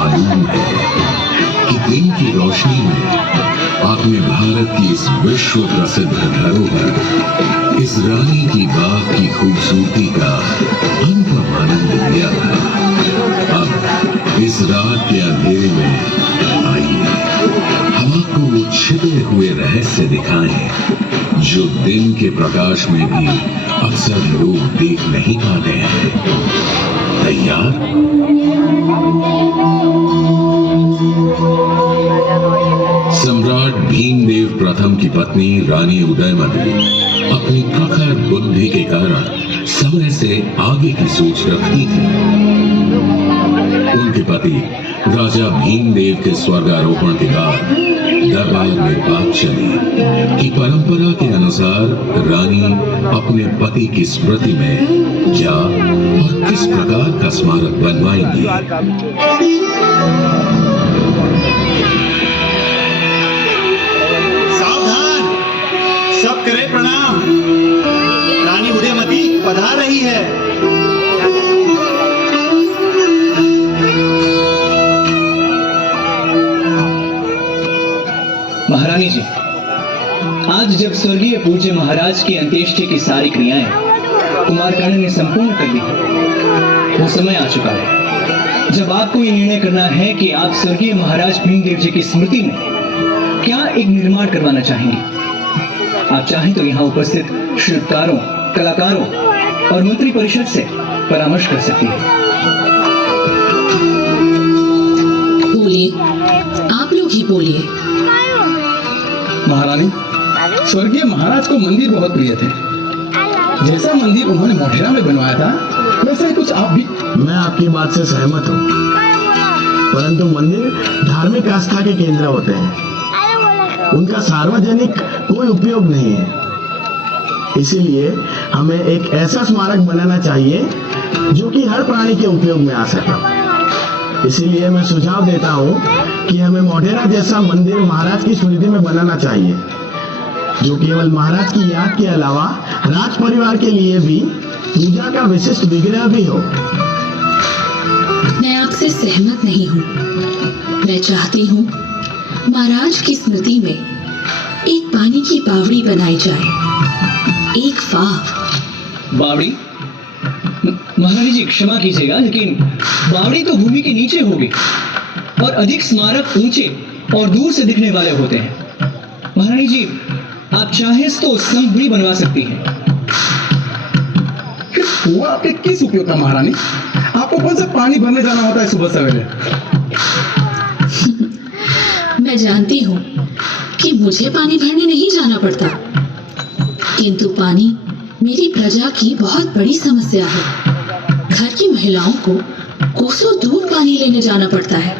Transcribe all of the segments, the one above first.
मालूम है कि दिन की रोशनी में आपने भारत की इस विश्व प्रसिद्ध धरोहर, इस रानी की बाग की खूबसूरती का अनुपम आनंद लिया था। अब इस रात के अंधेरे में आइए हम आपको वो छिपे हुए रहस्य दिखाएं जो दिन के प्रकाश में भी अक्सर लोग देख नहीं पाते हैं। तैयार? सम्राट भीमदेव प्रथम की पत्नी रानी उदयमती अपनी प्रखर बुद्धि के कारण समय से आगे की सोच रखती थी। उनके पति राजा भीमदेव के स्वर्गारोहण के बाद दरबार में बात चली कि परंपरा के अनुसार रानी अपने पति की स्मृति में क्या और किस प्रकार का स्मारक बनवाएंगी। सावधान, सब करे प्रणाम। रानी उदयमती पधार रही है। महारानी जी, आज जब स्वर्गीय पूज्य महाराज की अंत्येष्टि की सारी क्रियाएं कुमारकर्ण ने संपूर्ण कर दी, वो समय आ चुका है जब आपको ये निर्णय करना है कि आप स्वर्गीय महाराज भीमदेव जी की स्मृति में क्या एक निर्माण करवाना चाहेंगे। आप चाहें तो यहाँ उपस्थित शिल्पकारों, कलाकारों और मंत्री परिषद से परामर्श कर सकती हैं। बोलिए, आप लोग ही बोलिए। महारानी, स्वर्गीय महाराज को मंदिर बहुत प्रिय थे। जैसा मंदिर उन्होंने मोढेरा में बनवाया था वैसे ही कुछ आप भी। मैं आपकी बात से सहमत हूँ, परंतु मंदिर धार्मिक आस्था के केंद्र होते हैं, उनका सार्वजनिक कोई उपयोग नहीं है। इसीलिए हमें एक ऐसा स्मारक बनाना चाहिए जो कि हर प्राणी के उपयोग में आ सके। इसीलिए मैं सुझाव देता हूँ कि हमें मोढेरा जैसा मंदिर महाराज की स्मृति में बनाना चाहिए, जो केवल महाराज की याद के अलावा राज परिवार के लिए भी पूजा का विशिष्ट विग्रह भी हो। मैं आपसे सहमत नहीं हूँ। मैं चाहती हूँ महाराज की स्मृति में एक पानी की बावड़ी बनाई जाए, एक वाव। बावड़ी? महारानी जी क्षमा कीजिएगा, लेकिन बावड़ी तो भूमि के नीचे होगी और अधिक स्मारक ऊंचे और दूर से दिखने वाले होते हैं। महारानी जी, आप चाहें तो स्तंभ भी बनवा सकती हैं। फिर कुआं आपके किस उपयोग का महारानी? आपको कौन सा पानी भरने जाना होता है सुबह सवेरे? मैं जानती हूँ कि मुझे पानी भरने नहीं जाना पड़ता, किंतु पानी मेरी प्रजा की बहुत बड़ी समस्या है। घर की महिलाओं को कोसों दूर पानी लेने जाना पड़ता है।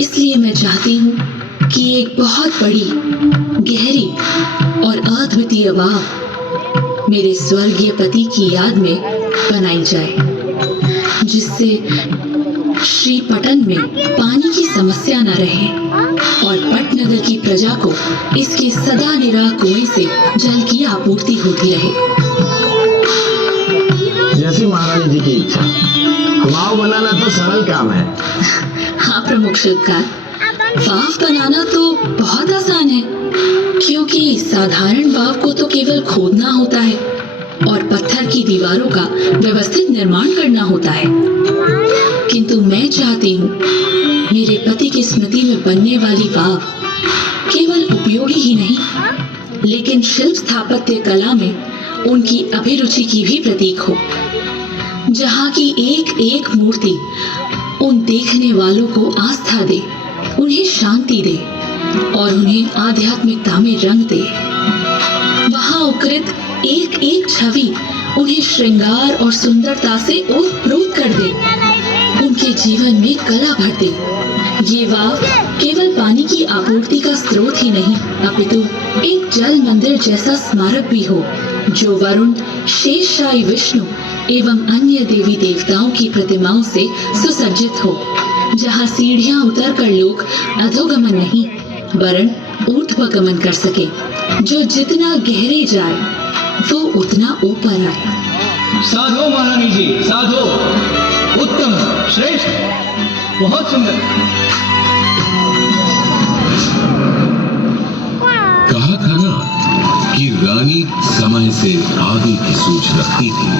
इसलिए मैं चाहती हूँ कि एक बहुत बड़ी, गहरी और अद्वितीय वाव मेरे स्वर्गीय पति की याद में बनाई जाए, जिससे श्रीपटन में पानी की समस्या न रहे और पटनगर की प्रजा को इसके सदा निराह कुएं से जल की आपूर्ति होती रहे। जैसी महारानी जी की इच्छा। वाव बनाना तो सरल काम है। हाँ प्रमुख शिल्पकार, वाव बनाना तो बहुत आसान है, क्योंकि साधारण वाव को तो केवल खोदना होता है और पत्थर की दीवारों का व्यवस्थित निर्माण करना होता है। किंतु मैं चाहती हूँ मेरे पति की स्मृति में बनने वाली वाव केवल उपयोगी ही नहीं, लेकिन शिल्प स्थापत्य कला में उनकी अभिरुचि की भी प्रतीक हो, जहाँ की एक एक मूर्ति उन देखने वालों को आस्था दे, उन्हें शांति दे और उन्हें आध्यात्मिकता में रंग दे। वहाँ उकृत एक एक छवि उन्हें श्रृंगार और सुंदरता से ओतप्रोत कर दे, उनके जीवन में कला भर दे। ये वाव केवल पानी की आपूर्ति का स्रोत ही नहीं, अपितु एक जल मंदिर जैसा स्मारक भी हो, जो वरुण, शेषशायी विष्णु एवं अन्य देवी देवताओं की प्रतिमाओं से सुसज्जित हो, जहाँ सीढ़ियां उतरकर लोग अधोगमन नहीं वरन ऊर्ध्वगमन कर सके, जो जितना गहरे जाए वो उतना ऊपर आए। साधो महारानी जी, साधो। उत्तम, श्रेष्ठ। बहुत सुंदर। कहा था ना कि रानी समय से आगे की सोच रखती थी,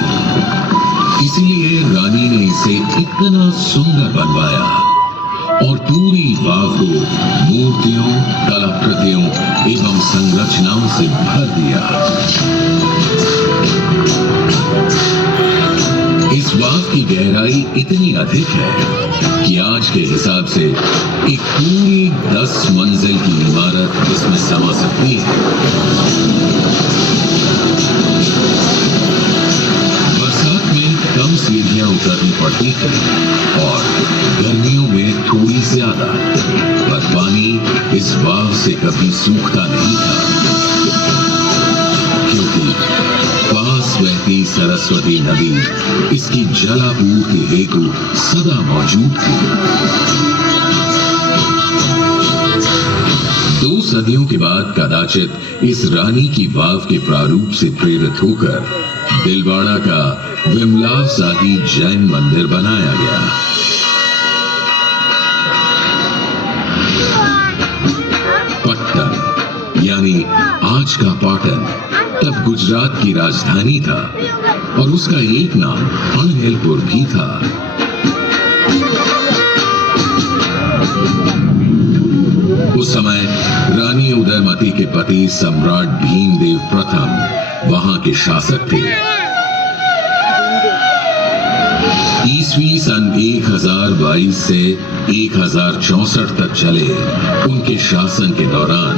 इसीलिए रानी ने इसे इतना सुंदर बनवाया और पूरी वाव को मूर्तियों, कलाकृतियों एवं संरचनाओं से भर दिया। इस वाव की गहराई इतनी अधिक है कि आज के हिसाब से एक पूरी 10 मंजिल की इमारत इसमें समा सकती है। बरसात में कम सीढ़ियां उतरनी पड़ती थी और गर्मियों में थोड़ी ज्यादा, पर पानी इस वाव से कभी सूखता नहीं था, क्योंकि पास बहती सरस्वती नदी इसकी जलापूर्ति हेतु सदा मौजूद थी। 2 सदियों के बाद कदाचित इस रानी की वाव के प्रारूप से प्रेरित होकर दिलवाड़ा का विमलाव शाही जैन मंदिर बनाया गया। पट्टन यानी आज का पाटन तब गुजरात की राजधानी था और उसका एक नाम अनहेलपुर भी था। उस समय रानी उदयमती के पति सम्राट भीमदेव प्रथम वहां के शासक थे। ईस्वी सन 1022 से 1064 तक चले उनके शासन के दौरान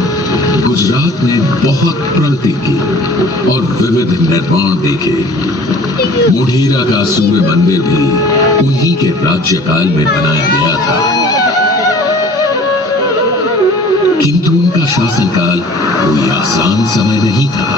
गुजरात ने बहुत प्रगति की और विविध निर्माण देखे। मोढेरा का सूर्य मंदिर भी उन्हीं के राज्यकाल में बनाया गया था, किंतु उनका शासनकाल कोई आसान समय नहीं था।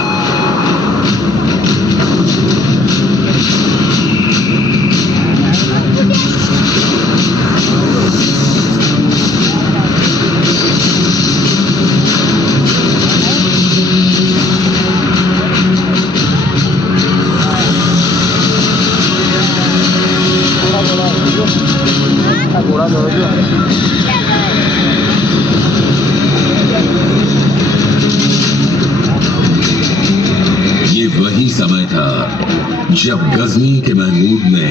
ये वही समय था जब गजनी के महमूद ने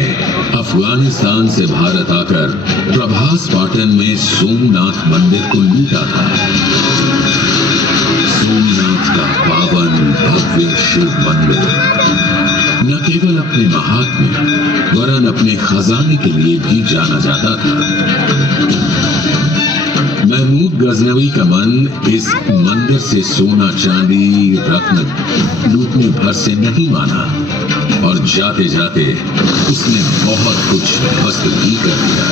अफगानिस्तान से भारत आकर प्रभास पाटन में सोमनाथ मंदिर को लूटा था। सोमनाथ का पावन भव्य शिव मंदिर न केवल अपने महात्म्य वरन अपने खजाने के लिए भी जाना जाता था। महमूद गजनवी का मन इस मंदिर से सोना चांदी रत्न लूटने भर से नहीं माना और जाते जाते उसने बहुत कुछ ध्वस्त भी कर दिया।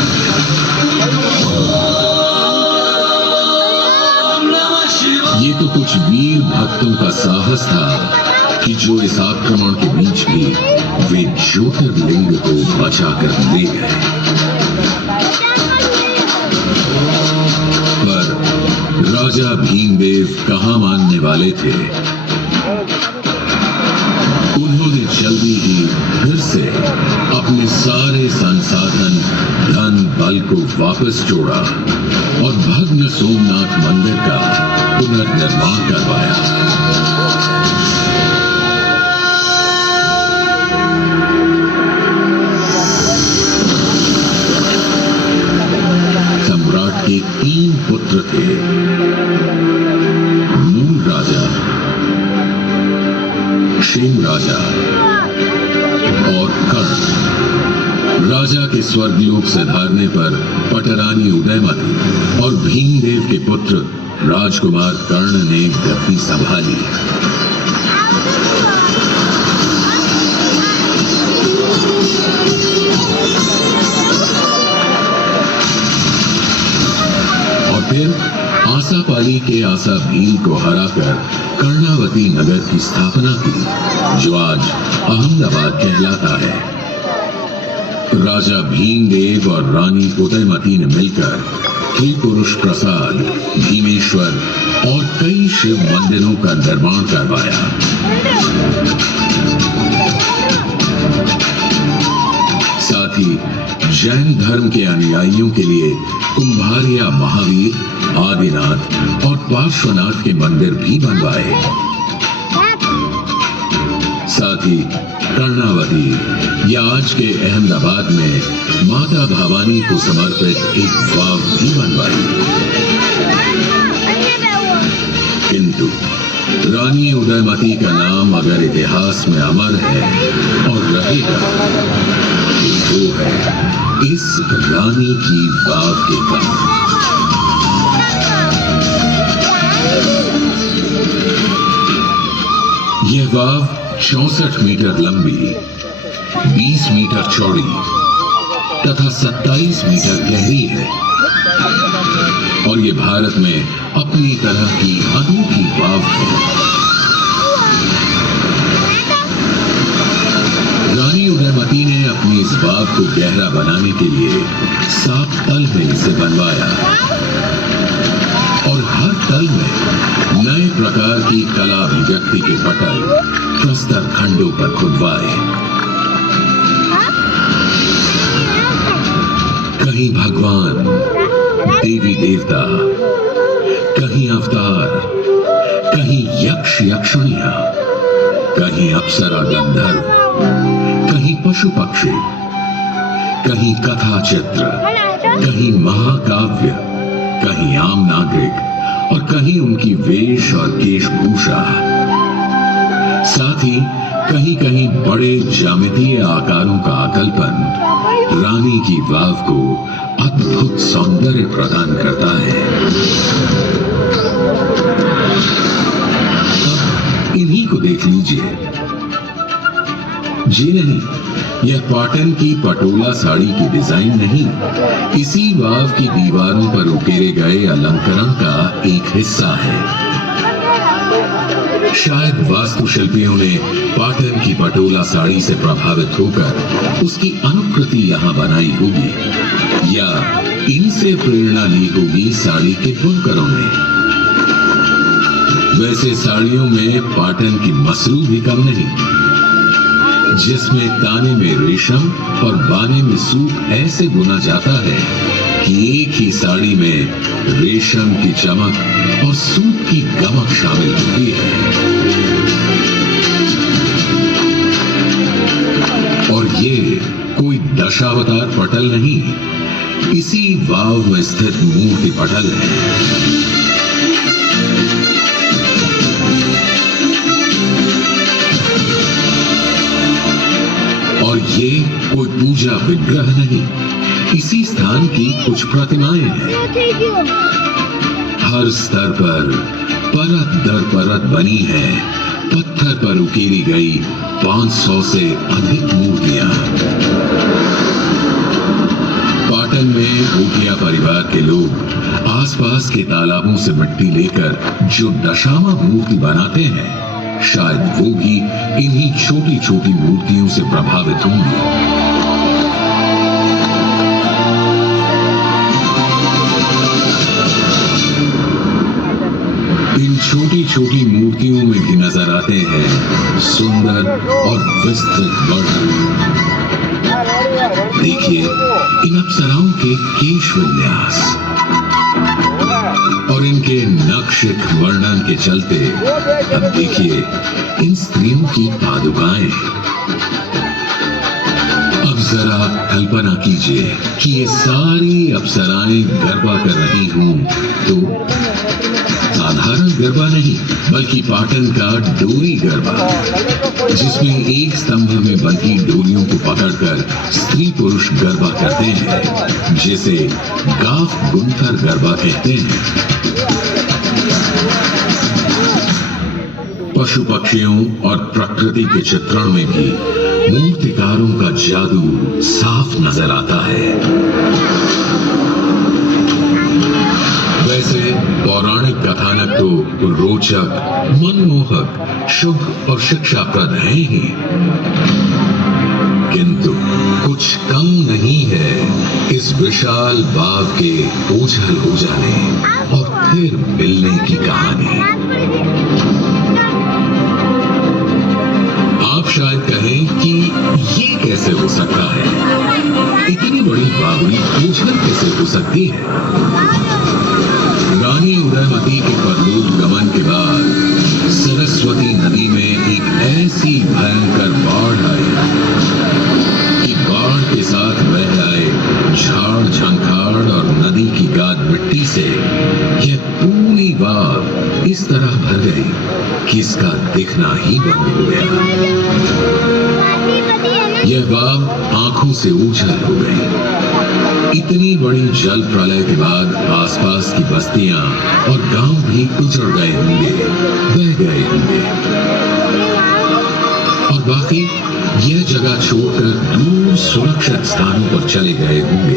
ये तो कुछ वीर भक्तों का साहस था कि जो इस आक्रमण के बीच भी वे ज्योतिर्लिंग को बचाकर ले गए। पर राजा भीमदेव कहां मानने वाले थे। उन्होंने जल्दी ही फिर से अपने सारे संसाधन धन बल को वापस जोड़ा और भग्न सोमनाथ मंदिर का पुनर्निर्माण करवाया। सम्राट के 3 पुत्र थे, मूल राजा, क्षेम राजा और कर्ण। राजा के स्वर्गलोक से धारने पर पटरानी उदयमती और भीमदेव के पुत्र राजकुमार कर्ण ने गद्दी संभाली। और फिर आसापाली के आसा भील को हराकर कर्णावती नगर की स्थापना की, जो आज अहमदाबाद कहलाता है। राजा भीमदेव और रानी उदयमती ने मिलकर त्रिपुरुष प्रसाद, भीमेश्वर और कई शिव मंदिरों का निर्माण करवाया। साथ ही जैन धर्म के अनुयायियों के लिए कुंभारिया महावीर, आदिनाथ और पार्श्वनाथ के मंदिर भी बनवाए। साथ ही कर्णावती या आज के अहमदाबाद में माता भवानी को समर्पित एक वाव भी बनवाई। किंतु रानी उदयमती का नाम अगर इतिहास में अमर है और रहेगा, तो वो है इस रानी की वाव के कारण। यह वाव 64 मीटर लंबी, 20 मीटर चौड़ी तथा 27 मीटर गहरी है और ये भारत में अपनी तरह की अनूठी वाव है। रानी उदयमती ने अपनी इस वाव को गहरा बनाने के लिए 7 तल में इसे बनवाया और हर तल में नए प्रकार की कला अभिव्यक्ति के पटल प्रस्तर खंडों पर खुदवाए। कहीं भगवान, देवी देवता, कहीं अवतार, कहीं यक्ष यक्षिणियां, कहीं अप्सरा गंधर्व, कहीं पशु पक्षी, कहीं कथा चित्र, कहीं महाकाव्य, कहीं आम नागरिक और कहीं उनकी वेश और वेशभूषा। साथ ही कहीं कहीं बड़े ज्यामितीय आकारों का आकल्पन रानी की वाव को अद्भुत सौंदर्य प्रदान करता है। अब इन्हीं को देख लीजिए। जी नहीं, यह कॉटन की पटोला साड़ी की डिजाइन नहीं, इसी वाव की दीवारों पर उकेरे गए अलंकरण का एक हिस्सा है। शायद वास्तुशिल्पियों ने कॉटन की पटोला साड़ी से प्रभावित होकर उसकी अनुकृति यहां बनाई होगी या इनसे प्रेरणा ली होगी साड़ी के बुनकरों ने। वैसे साड़ियों में कॉटन की मसरू भी कम नहीं, जिसमें ताने में रेशम और बाने में सूत ऐसे बुना जाता है कि एक ही साड़ी में रेशम की चमक और सूत की गमक शामिल होती है। और ये कोई दशावतार पटल नहीं, इसी वाव में स्थित मूर्ति पटल है। और ये कोई पूजा विग्रह नहीं, इसी स्थान की कुछ प्रतिमाएं हैं। हर स्तर पर परत दर परत बनी है पत्थर पर उकेरी गई 500 से अधिक मूर्तियां। पाटन में भूटिया परिवार के लोग आसपास के तालाबों से मिट्टी लेकर जो दशामा मूर्ति बनाते हैं, शायद वो भी इन्हीं छोटी छोटी मूर्तियों से प्रभावित होंगी। इन छोटी छोटी मूर्तियों में भी नजर आते हैं सुंदर और विस्तृत वर्णन। देखिए इन अप्सराओं के केश विन्यास और इनके नक्शिक वर्णन के चलते अब देखिए इन स्त्रियों की पादुकाएं। अब जरा कल्पना कीजिए कि ये सारी अप्सराएं गरबा कर रही हों तो साधारण गरबा नहीं, बल्कि पाटन का डोरी गरबा, जिसमें एक स्तंभ में बंधी डोरियों को पकड़कर स्त्री पुरुष गरबा करते हैं, जिसे गाफ गुंथर गरबा कहते हैं। पशु पक्षियों और प्रकृति के चित्रण में भी मूर्तिकारों का जादू साफ नजर आता है। वैसे पौराणिक कथानक तो रोचक, मनमोहक, शुभ और शिक्षाप्रद हैं ही, किंतु कुछ कम नहीं है इस विशाल वाव के ओझल हो जाने और फिर मिलने की कहानी। आप शायद कहें कि ये कैसे हो सकता है? इतनी बड़ी बावड़ी उछल कैसे हो सकती है? रानी उदयमती के परलोक गमन के बाद सरस्वती नदी में एक ऐसी भयंकर बाढ़ आई कि बाढ़ के साथ बह आए झाड़ झंखाड़ और नदी की गाद मिट्टी से यह पूरी वाव इस तरह भर गई कि इसका दिखना ही बंद हो गया। यह वाव आंखों से ओझल हो गई। इतनी बड़ी जल प्रलय के बाद आसपास की बस्तियां और गांव भी उजड़ गए होंगे, बह गए होंगे और बाकी यह जगह छोड़कर दूर सुरक्षित स्थानों पर चले गए होंगे।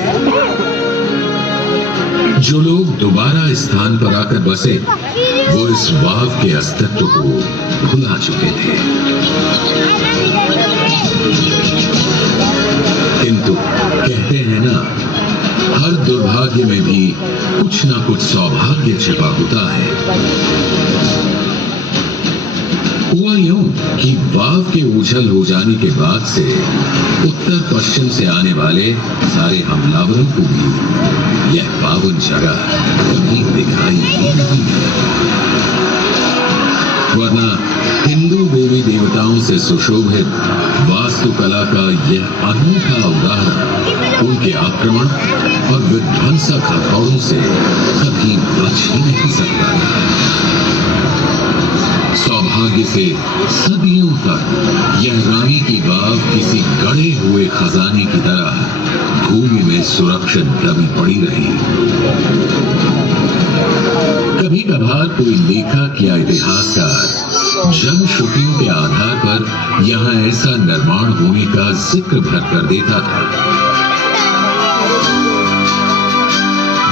जो लोग दोबारा इस स्थान पर आकर बसे वो इस वाव के अस्तित्व को भुला चुके थे। किंतु कहते हैं ना, हर दुर्भाग्य में भी कुछ ना कुछ सौभाग्य छिपा होता है। हुआ यूं कि वाव के उछल हो जाने के बाद से उत्तर पश्चिम से आने वाले सारे हमलावरों को भी यह पावन जगह कभी दिखाई ही नहीं दी। वरना हिंदू देवी देवताओं से सुशोभित वास्तुकला का यह अनूठा उदाहरण उनके आक्रमण और विध्वंसक हथौड़ों से कभी बच ही नहीं सकता था। सौभाग्य से सदियों तक यह रानी की वाव किसी गड़े हुए खजाने की तरह भूमि में सुरक्षित दबी पड़ी रही। कभी कभार कोई लेखक या इतिहासकार जनश्रुतियों के आधार पर यहाँ ऐसा निर्माण होने का जिक्र भर कर देता था।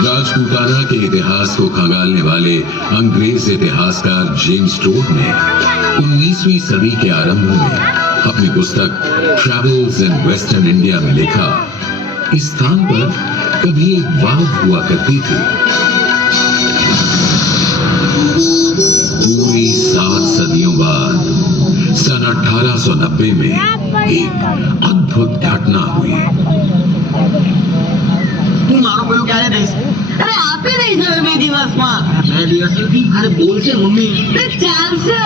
राजपूताना के इतिहास को खंगालने वाले अंग्रेज इतिहासकार जेम्स टोड ने 19वीं सदी के आरंभ में अपनी पुस्तक ट्रैवल्स इन वेस्टर्न इंडिया में लिखा, इस स्थान पर कभी एक वाव हुआ करती थी। पूरी 7 सदियों बाद सन 1890 में एक अद्भुत घटना हुई। मारो कोई क्या रे देश? अरे आप ही नहीं सर में दिवस मां मैं दिवस की अरे बोल से मम्मी ते चाल से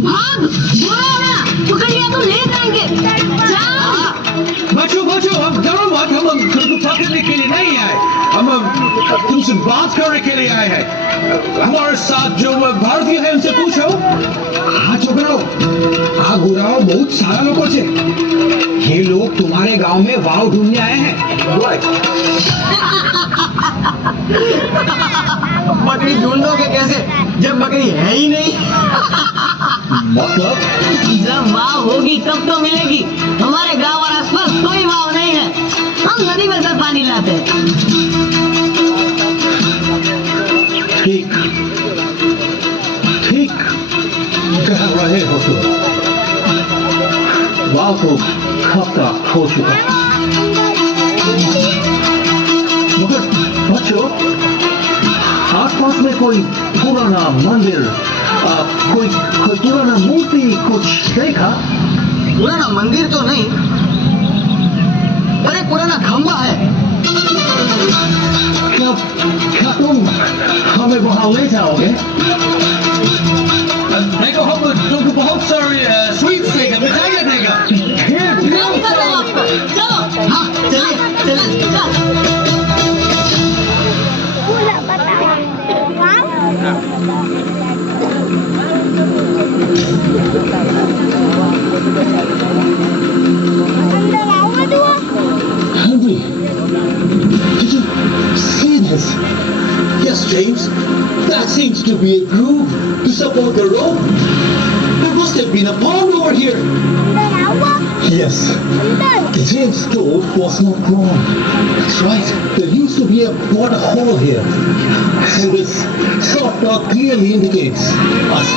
भाग बोलो ना पकड़ लिया तो ले जाएंगे चल। बच्चों हम डरो मत, हम तुमको पकड़ने के लिए नहीं आए, हम तुमसे बात करने के लिए आए हैं। हमारे साथ जो भारतीय है उनसे पूछो। हाँ चुप रहो, हाँ गुराओ, बहुत सारा लोगों से ये लोग तुम्हारे गांव में वाव ढूंढने आए हैं। बकरी ढूंढोगे कैसे जब बकरी है ही नहीं? मतलब जब वाव होगी तब तो मिलेगी। हमारे गांव और आसपास कोई वाव नहीं है, हम नदी में से पानी लाते हैं। ठीक कह रहे हो तुम। वाव तो कब तक हो चुका, मगर बच्चों आसपास में कोई पुराना मंदिर, कोई पुराना मूर्ति कुछ देखा? पुराना मंदिर तो नहीं, पर एक पुराना खंबा है। क्या तुम हमें वहां ले जाओगे? देखो हम तुमको बहुत सारे स्वीट्स देगा, मिठाइयाँ देगा। चलो हाँ चलिए Henry, did you see this? Yes, James. That seems to be a groove to support the rope. There must have been a pond over here. Yes. James Toad was not wrong. That's right. There used to be a water hole here. And this short dog clearly indicates us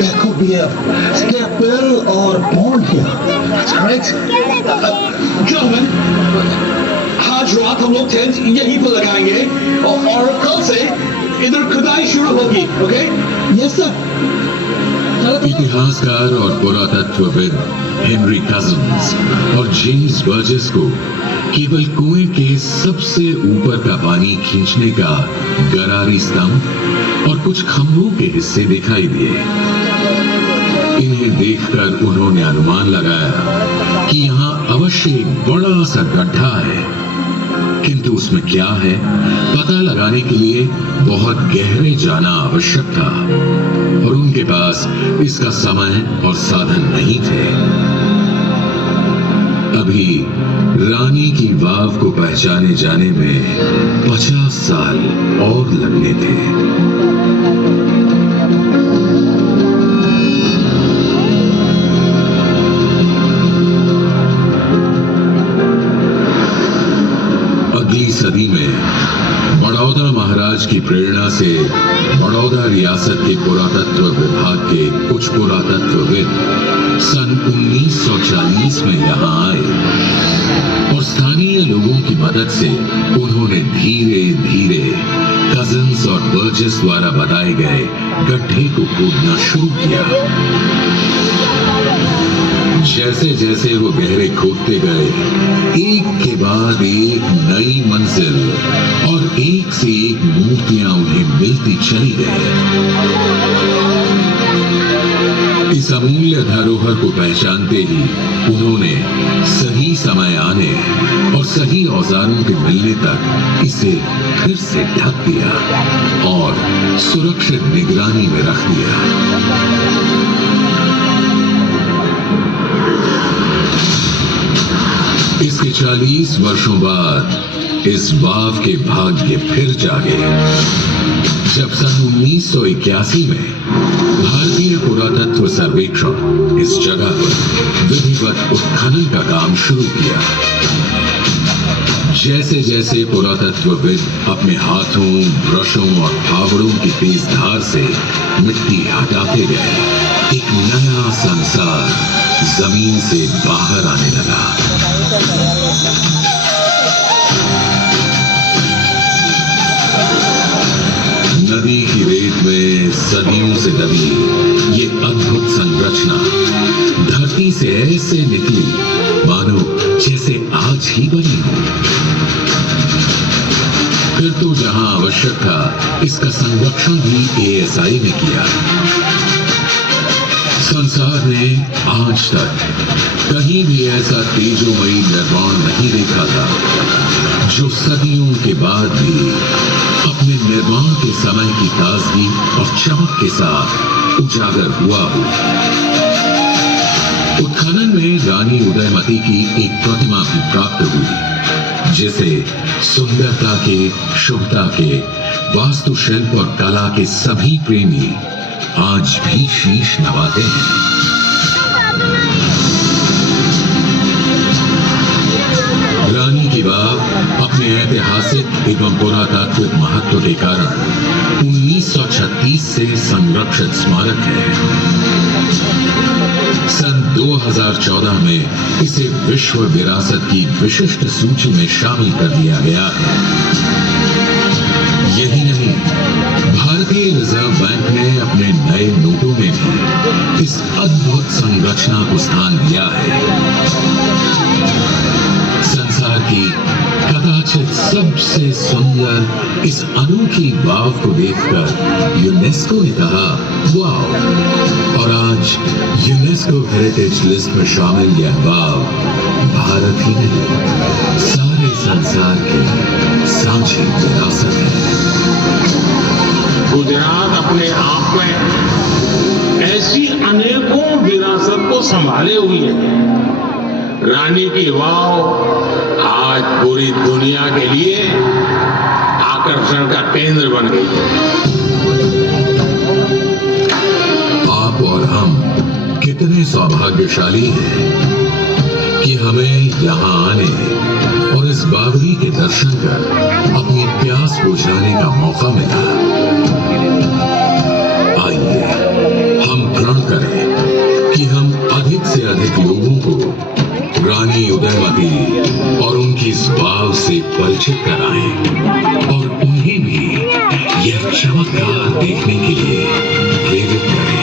there could be a step well or pond here. That's correct. Gentlemen, आज रात हम लोग tent यहीं पर लगाएंगे और कल से इधर खुदाई शुरू होगी, ओके? Yes, sir. चलो इतिहासकार और पुरातत्वविद हेनरी कजिन्स और जेम्स बर्जेस को केवल कुएं के सबसे ऊपर का पानी खींचने का गरारी स्तंभ और कुछ खंभों के हिस्से दिखाई दिए। इन्हें देखकर उन्होंने अनुमान लगाया कि यहाँ अवश्य एक बड़ा सा गड्ढा है, किंतु उसमें क्या है पता लगाने के लिए बहुत गहरे जाना आवश्यक था और उनके पास इसका समय और साधन नहीं थे। अभी रानी की वाव को पहचाने जाने में 50 साल और लगने थे। अगली सदी में बड़ौदा महाराज की प्रेरणा से बड़ौदा रियासत के पुरातत्व विभाग के कुछ पुरातत्वविद सन 1940 में यहाँ आए और स्थानीय लोगों की मदद से उन्होंने धीरे धीरे कजिन्स और बर्जेस द्वारा बताए गए गड्ढे को खोदना शुरू किया। जैसे जैसे वो गहरे खोदते गए, एक के बाद एक नई मंजिल और एक से एक मूर्तियां उन्हें मिलती चली गई। इस अमूल्य धरोहर को पहचानते ही उन्होंने सही समय आने और सही औजारों के मिलने तक इसे फिर से ढक दिया और सुरक्षित निगरानी में रख दिया। इसके 40 वर्षों बाद इस वाव के भाग्य फिर जागे जब सन 1981 में भारतीय पुरातत्व सर्वेक्षण इस जगह पर विधिवत उत्खनन का काम शुरू किया। जैसे जैसे पुरातत्वविद अपने हाथों, ब्रशों और फावड़ों की तेज धार से मिट्टी हटाते गए, एक नया संसार जमीन से बाहर आने लगा। नदी की रेत में सदियों से दबी ये अद्भुत संरचना धरती से ऐसे निकली मानो जैसे आज ही बनी हो। फिर तो जहां आवश्यक था इसका संरक्षण भी ASI ने किया। संसार ने आज तक कहीं भी ऐसा तेजोमयी निर्माण नहीं देखा था जो सदियों के बाद भी अपने निर्माण के समय की ताजगी और चमक के साथ उजागर हुआ हो। उत्खनन में रानी उदयमती की एक प्रतिमा भी प्राप्त हुई जिसे सुंदरता के, शुभता के, वास्तुशिल्प और कला के सभी प्रेमी आज भी शीश नवाते हैं। रानी की वाव अपने ऐतिहासिक एवं पुरातात्विक महत्व के कारण 1936 से संरक्षित स्मारक है। सन 2014 में इसे विश्व विरासत की विशिष्ट सूची में शामिल कर दिया गया है। यही नहीं, भारतीय रिजर्व बैंक ने अपने नए नोटों में भी इस अद्भुत संरचना को स्थान दिया है। संसार की कदाचित सबसे सुंदर इस अनोखी वाव को देखकर यूनेस्को ने कहा वाव, और आज यूनेस्को हेरिटेज लिस्ट में शामिल यह वाव भारत ही नहीं सारे संसार की साझी विरासत है। गुजरात अपने आप में ऐसी अनेकों विरासत को संभाले हुई है। रानी की वाव आज पूरी दुनिया के लिए आकर्षण का केंद्र बन गई है। आप और हम कितने सौभाग्यशाली हैं कि हमें यहाँ आने और इस बावरी के दर्शन कर अपनी प्यास बुझाने का मौका मिला। आइए हम प्रण करें कि हम अधिक से अधिक लोगों को रानी उदयमती और उनकी इस वाव से परिचित कराएं और उन्हें भी यह चमत्कार देखने के लिए प्रेरित करें।